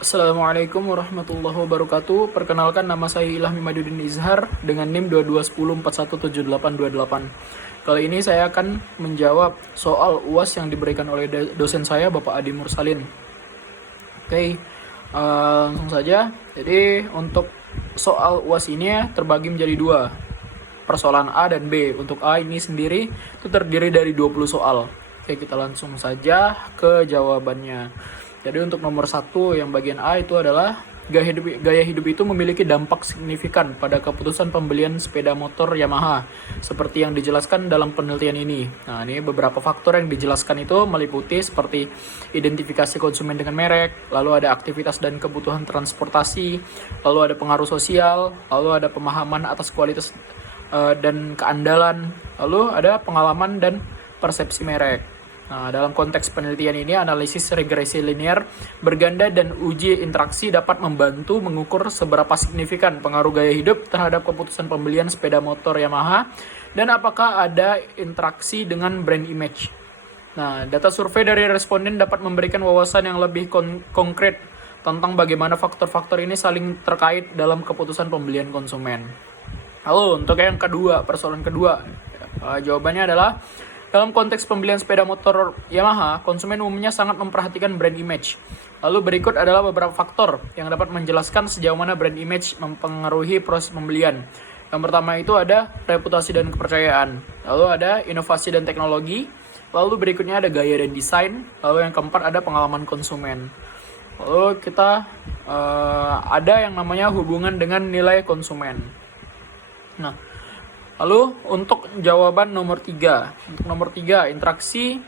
Assalamualaikum warahmatullahi wabarakatuh. Perkenalkan, nama saya Ilham Imaduddin Izhar dengan NIM 2210417828. Kali ini saya akan menjawab soal UAS yang diberikan oleh dosen saya, Bapak Adi Mursalin. Oke, langsung saja. Jadi untuk soal UAS ini terbagi menjadi dua, persoalan A dan B. Untuk A ini sendiri itu terdiri dari 20 soal. Oke, kita langsung saja ke jawabannya. Jadi untuk nomor 1 yang bagian A itu adalah gaya hidup itu memiliki dampak signifikan pada keputusan pembelian sepeda motor Yamaha seperti yang dijelaskan dalam penelitian ini. Nah, ini beberapa faktor yang dijelaskan itu meliputi seperti identifikasi konsumen dengan merek, lalu ada aktivitas dan kebutuhan transportasi, lalu ada pengaruh sosial, lalu ada pemahaman atas kualitas dan keandalan, lalu ada pengalaman dan persepsi merek. Nah, dalam konteks penelitian ini, analisis regresi linear berganda dan uji interaksi dapat membantu mengukur seberapa signifikan pengaruh gaya hidup terhadap keputusan pembelian sepeda motor Yamaha dan apakah ada interaksi dengan brand image. Nah, data survei dari responden dapat memberikan wawasan yang lebih konkret tentang bagaimana faktor-faktor ini saling terkait dalam keputusan pembelian konsumen. Lalu untuk yang kedua, persoalan kedua, jawabannya adalah dalam konteks pembelian sepeda motor Yamaha, konsumen umumnya sangat memperhatikan brand image. Lalu berikut adalah beberapa faktor yang dapat menjelaskan sejauh mana brand image mempengaruhi proses pembelian. Yang pertama itu ada reputasi dan kepercayaan. Lalu ada inovasi dan teknologi. Lalu berikutnya ada gaya dan desain. Lalu yang keempat ada pengalaman konsumen. Lalu kita ada yang namanya hubungan dengan nilai konsumen. Nah, lalu untuk jawaban nomor 3. Untuk nomor 3, interaksi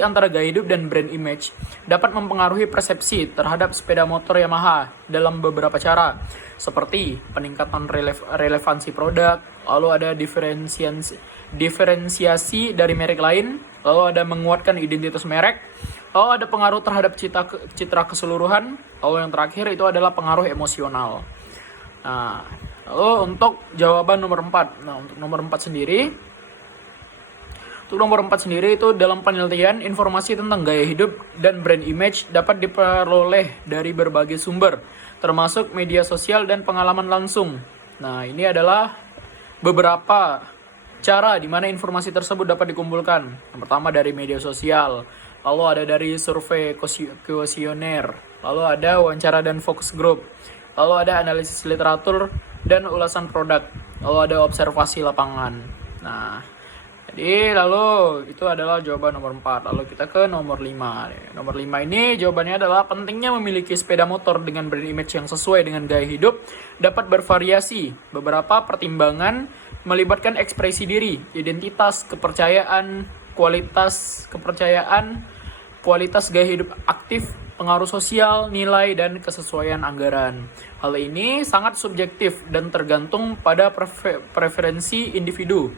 antara gaya hidup dan brand image dapat mempengaruhi persepsi terhadap sepeda motor Yamaha dalam beberapa cara, seperti peningkatan relevansi produk, lalu ada diferensiasi dari merek lain, lalu ada menguatkan identitas merek, lalu ada pengaruh terhadap citra keseluruhan, lalu yang terakhir itu adalah pengaruh emosional. Nah, lalu untuk jawaban nomor 4. Nah, untuk nomor 4 sendiri itu dalam penelitian informasi tentang gaya hidup dan brand image dapat diperoleh dari berbagai sumber, termasuk media sosial dan pengalaman langsung. Nah, ini adalah beberapa cara di mana informasi tersebut dapat dikumpulkan. Yang pertama dari media sosial, lalu ada dari survei kuesioner, lalu ada wawancara dan focus group, lalu ada analisis literatur dan ulasan produk, lalu ada observasi lapangan. Nah, jadi lalu itu adalah jawaban nomor 4. Lalu kita ke nomor 5. Nomor 5 ini jawabannya adalah pentingnya memiliki sepeda motor dengan brand image yang sesuai dengan gaya hidup dapat bervariasi. Beberapa pertimbangan melibatkan ekspresi diri, identitas, kepercayaan, kualitas gaya hidup aktif, pengaruh sosial, nilai, dan kesesuaian anggaran. Hal ini sangat subjektif dan tergantung pada preferensi individu.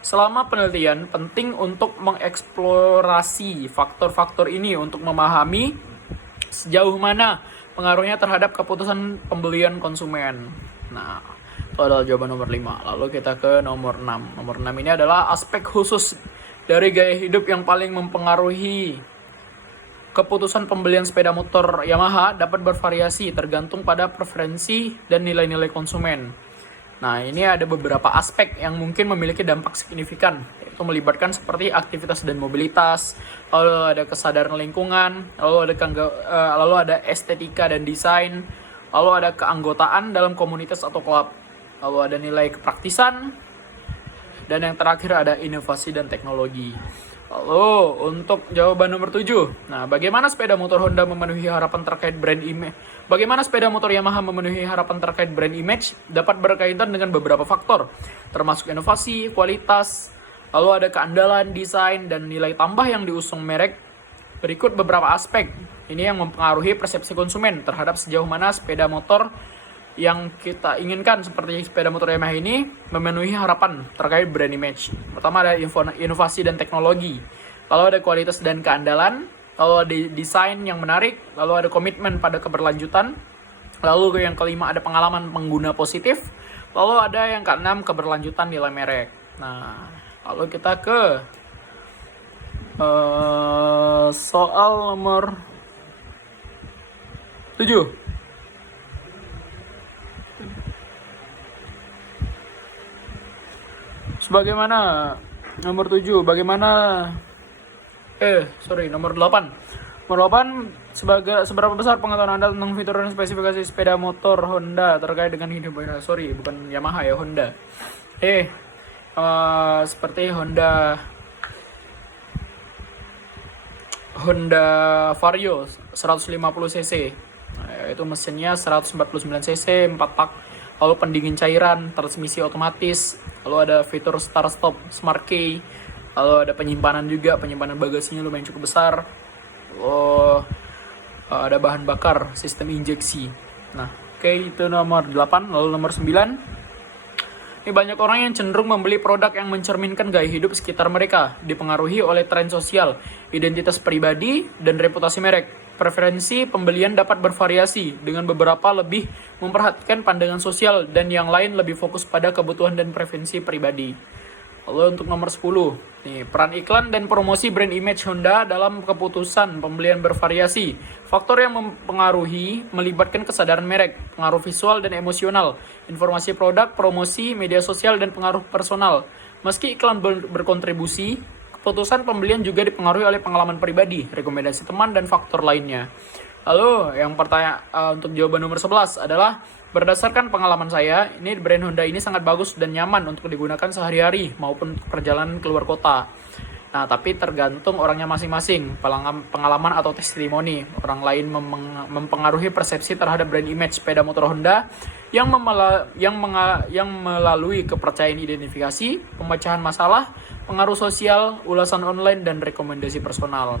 Selama penelitian, penting untuk mengeksplorasi faktor-faktor ini untuk memahami sejauh mana pengaruhnya terhadap keputusan pembelian konsumen. Nah, itu adalah jawaban nomor 5. Lalu kita ke nomor 6. Nomor 6 ini adalah aspek khusus dari gaya hidup yang paling mempengaruhi keputusan pembelian sepeda motor Yamaha dapat bervariasi tergantung pada preferensi dan nilai-nilai konsumen. Nah, ini ada beberapa aspek yang mungkin memiliki dampak signifikan, yaitu melibatkan seperti aktivitas dan mobilitas, lalu ada kesadaran lingkungan, lalu ada estetika dan desain, lalu ada keanggotaan dalam komunitas atau klub, lalu ada nilai kepraktisan, dan yang terakhir ada inovasi dan teknologi. Lalu untuk jawaban nomor 7. Nah, bagaimana sepeda motor Honda memenuhi harapan terkait brand image? Bagaimana sepeda motor Yamaha memenuhi harapan terkait brand image dapat berkaitan dengan beberapa faktor, termasuk inovasi, kualitas, lalu ada keandalan, desain, dan nilai tambah yang diusung merek. Berikut beberapa aspek ini yang mempengaruhi persepsi konsumen terhadap sejauh mana sepeda motor yang kita inginkan seperti sepeda motor Yamaha ini memenuhi harapan terkait brand image. Pertama ada inovasi dan teknologi, lalu ada kualitas dan keandalan, lalu ada desain yang menarik, lalu ada komitmen pada keberlanjutan, lalu yang kelima ada pengalaman pengguna positif, lalu ada yang keenam keberlanjutan nilai merek. Nah, lalu kita ke soal nomor 7. Sebagaimana nomor 7, nomor 8. Nomor 8, seberapa besar pengetahuan Anda tentang fitur dan spesifikasi sepeda motor Honda terkait dengan hidup? Bukan Yamaha ya, Honda. Seperti Honda Vario 150 cc. Itu mesinnya 149 cc, 4 tak. Lalu pendingin cairan, transmisi otomatis, lalu ada fitur start stop smart key, lalu ada penyimpanan bagasinya lumayan cukup besar. Ada bahan bakar sistem injeksi. Itu nomor 8. Lalu nomor 9, ini banyak orang yang cenderung membeli produk yang mencerminkan gaya hidup sekitar mereka, dipengaruhi oleh tren sosial, identitas pribadi, dan reputasi merek. Preferensi pembelian dapat bervariasi, dengan beberapa lebih memperhatikan pandangan sosial dan yang lain lebih fokus pada kebutuhan dan preferensi pribadi. Lalu untuk nomor 10, peran iklan dan promosi brand image Honda dalam keputusan pembelian bervariasi. Faktor yang mempengaruhi melibatkan kesadaran merek, pengaruh visual dan emosional, informasi produk, promosi, media sosial, dan pengaruh personal. Meski iklan berkontribusi, keputusan pembelian juga dipengaruhi oleh pengalaman pribadi, rekomendasi teman, dan faktor lainnya. Lalu untuk jawaban nomor 11 adalah, berdasarkan pengalaman saya, ini brand Honda ini sangat bagus dan nyaman untuk digunakan sehari-hari maupun perjalanan keluar kota. Tapi tergantung orangnya masing-masing, pengalaman atau testimoni orang lain mempengaruhi persepsi terhadap brand image sepeda motor Honda yang melalui kepercayaan identifikasi, pemecahan masalah, pengaruh sosial, ulasan online, dan rekomendasi personal.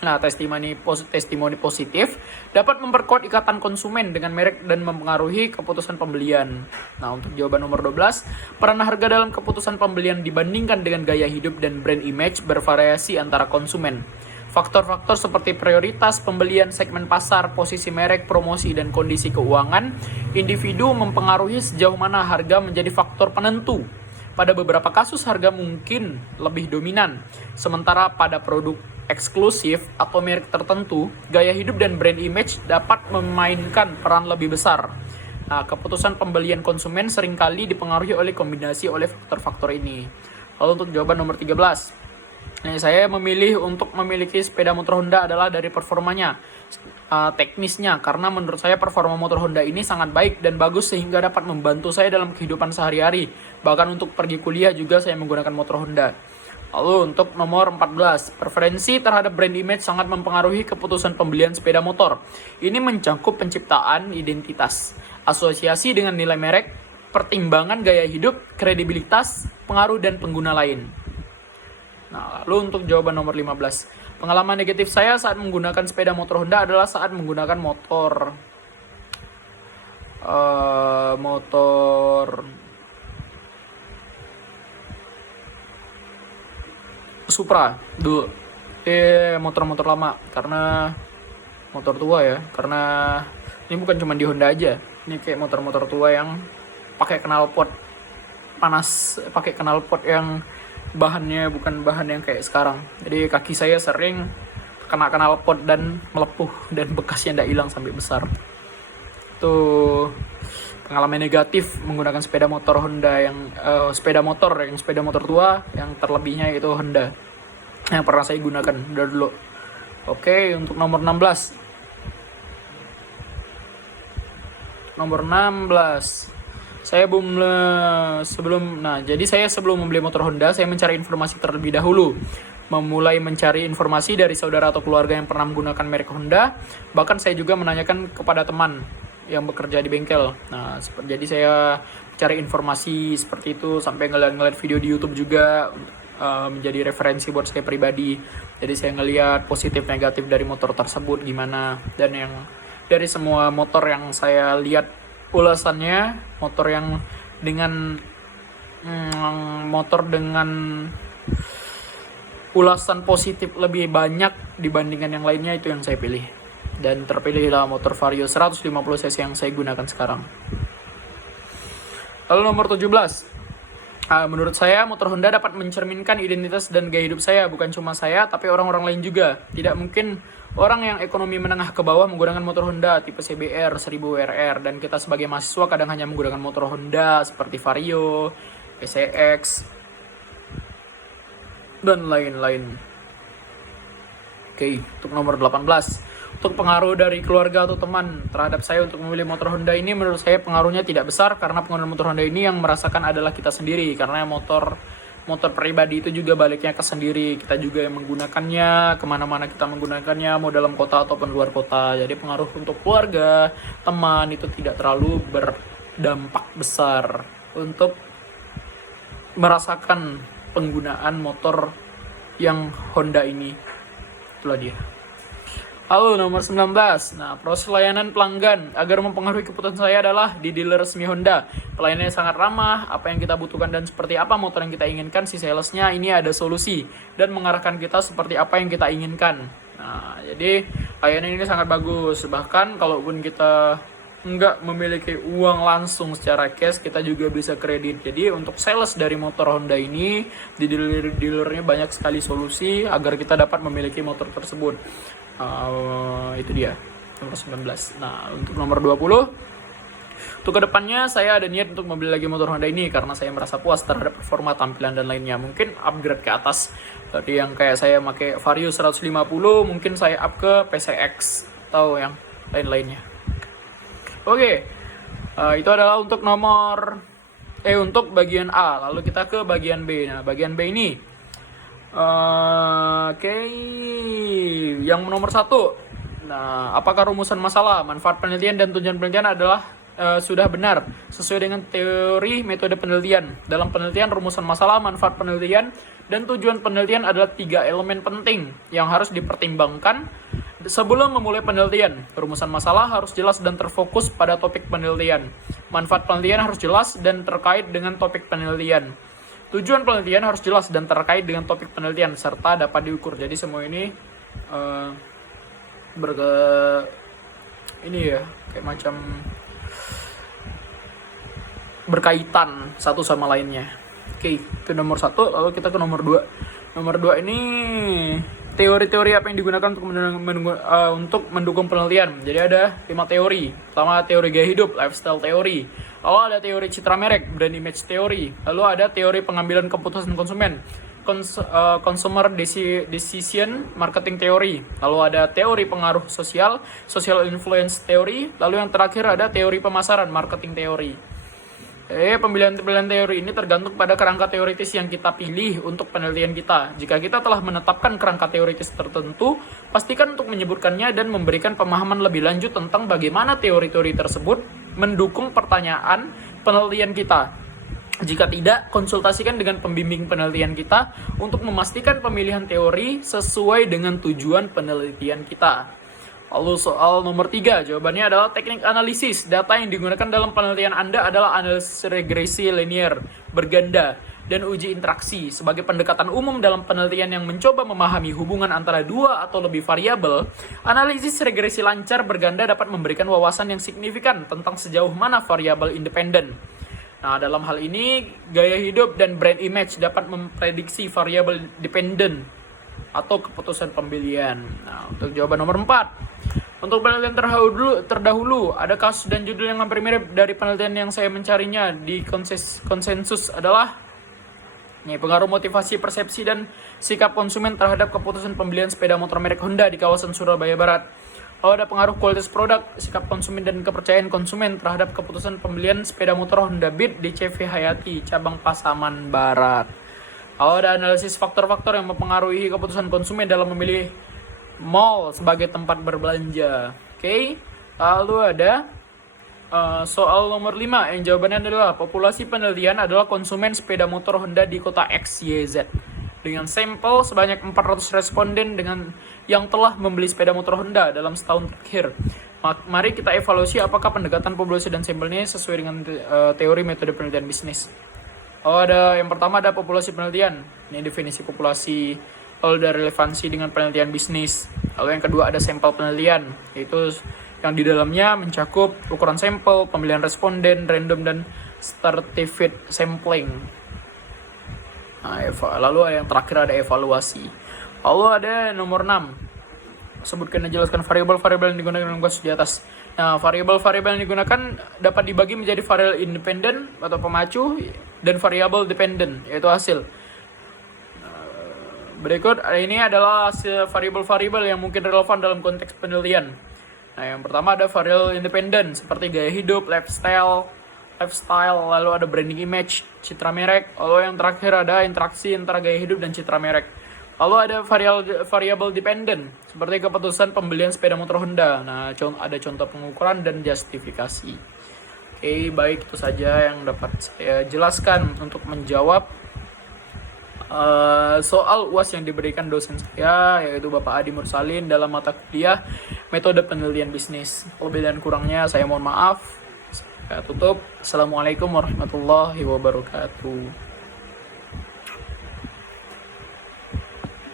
Testimoni positif dapat memperkuat ikatan konsumen dengan merek dan mempengaruhi keputusan pembelian. Untuk jawaban nomor 12, peran harga dalam keputusan pembelian dibandingkan dengan gaya hidup dan brand image bervariasi antara konsumen. Faktor-faktor seperti prioritas pembelian, segmen pasar, posisi merek, promosi, dan kondisi keuangan individu mempengaruhi sejauh mana harga menjadi faktor penentu. Pada beberapa kasus harga mungkin lebih dominan, sementara pada produk eksklusif atau merek tertentu, gaya hidup dan brand image dapat memainkan peran lebih besar. Keputusan pembelian konsumen seringkali dipengaruhi oleh kombinasi oleh faktor-faktor ini. Lalu untuk jawaban nomor 13, saya memilih untuk memiliki sepeda motor Honda adalah dari performanya, teknisnya, karena menurut saya performa motor Honda ini sangat baik dan bagus sehingga dapat membantu saya dalam kehidupan sehari-hari. Bahkan untuk pergi kuliah juga saya menggunakan motor Honda. Lalu untuk nomor 14, preferensi terhadap brand image sangat mempengaruhi keputusan pembelian sepeda motor. Ini mencakup penciptaan identitas, asosiasi dengan nilai merek, pertimbangan gaya hidup, kredibilitas, pengaruh, dan pengguna lain. Lalu untuk jawaban nomor 15, pengalaman negatif saya saat menggunakan sepeda motor Honda adalah saat menggunakan motor Supra dulu, motor-motor lama, karena motor tua ya, karena ini bukan cuma di Honda aja, ini kayak motor-motor tua yang pakai knalpot panas, pakai knalpot yang bahannya bukan bahan yang kayak sekarang. Jadi kaki saya sering kena knalpot dan melepuh dan bekasnya tidak hilang sampai besar. Itu pengalaman negatif menggunakan sepeda motor Honda sepeda motor tua yang terlebihnya itu Honda yang pernah saya gunakan dari dulu. Oke, untuk nomor 16. Saya sebelum membeli motor Honda, saya mencari informasi terlebih dahulu. Memulai mencari informasi dari saudara atau keluarga yang pernah menggunakan merek Honda. Bahkan saya juga menanyakan kepada teman yang bekerja di bengkel. Jadi saya cari informasi seperti itu sampai ngeliat video di YouTube juga, menjadi referensi buat saya pribadi. Jadi saya ngeliat positif negatif dari motor tersebut gimana, dan yang dari semua motor yang saya lihat ulasannya, motor dengan ulasan positif lebih banyak dibandingkan yang lainnya, itu yang saya pilih. Dan terpilihlah motor Vario 150 cc yang saya gunakan sekarang. Lalu nomor 17. Menurut saya, motor Honda dapat mencerminkan identitas dan gaya hidup saya. Bukan cuma saya, tapi orang-orang lain juga. Tidak mungkin orang yang ekonomi menengah ke bawah menggunakan motor Honda tipe CBR, 1000 RR. Dan kita sebagai mahasiswa kadang hanya menggunakan motor Honda seperti Vario, PCX, dan lain-lain. Oke, untuk nomor 18. Untuk pengaruh dari keluarga atau teman terhadap saya untuk memilih motor Honda ini, menurut saya pengaruhnya tidak besar karena pengguna motor Honda ini yang merasakan adalah kita sendiri, karena motor pribadi itu juga baliknya ke sendiri, kita juga yang menggunakannya, kemana-mana kita menggunakannya, mau dalam kota ataupun luar kota. Jadi pengaruh untuk keluarga, teman itu tidak terlalu berdampak besar untuk merasakan penggunaan motor yang Honda ini. Itulah dia. Halo, nomor 19. Nah, proses layanan pelanggan agar mempengaruhi keputusan saya adalah di dealer resmi Honda. Pelayanannya sangat ramah, apa yang kita butuhkan dan seperti apa motor yang kita inginkan, si salesnya ini ada solusi dan mengarahkan kita seperti apa yang kita inginkan. Nah, jadi layanan ini sangat bagus. Bahkan kalaupun kita nggak memiliki uang langsung secara cash, kita juga bisa kredit. Jadi untuk sales dari motor Honda ini, di dealernya banyak sekali solusi agar kita dapat memiliki motor tersebut. Itu dia nomor 19. Nah, untuk nomor 20, untuk kedepannya saya ada niat untuk membeli lagi motor Honda ini karena saya merasa puas terhadap performa, tampilan dan lainnya. Mungkin upgrade ke atas. Tadi yang kayak saya pakai Vario 150, mungkin saya up ke PCX atau yang lain-lainnya. Oke, itu adalah untuk untuk bagian A. Lalu kita ke bagian B. Nah, bagian B ini yang nomor 1. Nah, apakah rumusan masalah, manfaat penelitian dan tujuan penelitian adalah sudah benar sesuai dengan teori metode penelitian. Dalam penelitian, rumusan masalah, manfaat penelitian, dan tujuan penelitian adalah 3 elemen penting yang harus dipertimbangkan sebelum memulai penelitian. Rumusan masalah harus jelas dan terfokus pada topik penelitian. Manfaat penelitian harus jelas dan terkait dengan topik penelitian. Tujuan penelitian harus jelas dan terkait dengan topik penelitian serta dapat diukur. Jadi semua ini kayak macam berkaitan satu sama lainnya. Oke, itu nomor 1. Lalu kita ke nomor 2. Nomor 2 ini teori-teori apa yang digunakan untuk mendukung penelitian. Jadi ada 5 teori. Pertama, teori gaya hidup, lifestyle teori. Lalu ada teori citra merek, brand image teori. Lalu ada teori pengambilan keputusan konsumen, consumer decision marketing teori. Lalu ada teori pengaruh sosial, social influence teori. Lalu yang terakhir ada teori pemasaran, marketing teori. Pemilihan teori ini tergantung pada kerangka teoritis yang kita pilih untuk penelitian kita. Jika kita telah menetapkan kerangka teoritis tertentu, pastikan untuk menyebutkannya dan memberikan pemahaman lebih lanjut tentang bagaimana teori-teori tersebut mendukung pertanyaan penelitian kita. Jika tidak, konsultasikan dengan pembimbing penelitian kita untuk memastikan pemilihan teori sesuai dengan tujuan penelitian kita. Lalu soal nomor 3, jawabannya adalah teknik analisis. Data yang digunakan dalam penelitian Anda adalah analisis regresi linear, berganda, dan uji interaksi. Sebagai pendekatan umum dalam penelitian yang mencoba memahami hubungan antara 2 atau lebih variabel, analisis regresi lancar berganda dapat memberikan wawasan yang signifikan tentang sejauh mana variabel independen. Nah, dalam hal ini, gaya hidup dan brand image dapat memprediksi variabel dependent atau keputusan pembelian. Nah, untuk jawaban nomor 4. Untuk penelitian terdahulu, ada kasus dan judul yang hampir mirip dari penelitian yang saya mencarinya di konsensus adalah pengaruh motivasi, persepsi, dan sikap konsumen terhadap keputusan pembelian sepeda motor merek Honda di kawasan Surabaya Barat. Lalu ada pengaruh kualitas produk, sikap konsumen, dan kepercayaan konsumen terhadap keputusan pembelian sepeda motor Honda Beat di CV Hayati, cabang Pasaman Barat. Lalu ada analisis faktor-faktor yang mempengaruhi keputusan konsumen dalam memilih mall sebagai tempat berbelanja. Oke. Lalu ada soal nomor 5 yang jawabannya adalah populasi penelitian adalah konsumen sepeda motor Honda di kota XYZ. Dengan sampel sebanyak 400 responden dengan yang telah membeli sepeda motor Honda dalam setahun terakhir. Mari kita evaluasi apakah pendekatan populasi dan sampelnya sesuai dengan teori metode penelitian bisnis. Yang pertama ada populasi penelitian. Ini definisi populasi. Lalu ada relevansi dengan penelitian bisnis. Lalu yang kedua ada sampel penelitian, yaitu yang di dalamnya mencakup ukuran sampel, pemilihan responden, random, dan stratified sampling. Nah, lalu yang terakhir ada evaluasi. Lalu ada nomor 6. Sebutkan dan jelaskan variabel-variabel yang digunakan dalam kasus di atas. Nah, variabel-variabel yang digunakan dapat dibagi menjadi variabel independen atau pemacu dan variabel dependent, yaitu hasil. Berikut ini adalah variabel-variabel yang mungkin relevan dalam konteks penelitian. Nah, yang pertama ada variabel independen seperti gaya hidup, lifestyle, lalu ada branding image, citra merek, lalu yang terakhir ada interaksi antara gaya hidup dan citra merek. Lalu ada variabel dependent seperti keputusan pembelian sepeda motor Honda. Nah, ada contoh pengukuran dan justifikasi. Oke, baik, itu saja yang dapat saya jelaskan untuk menjawab soal UAS yang diberikan dosen saya, yaitu Bapak Adi Mursalin dalam mata kuliah metode penelitian bisnis. Lebih dan kurangnya saya mohon maaf. Saya tutup. Assalamualaikum warahmatullahi wabarakatuh.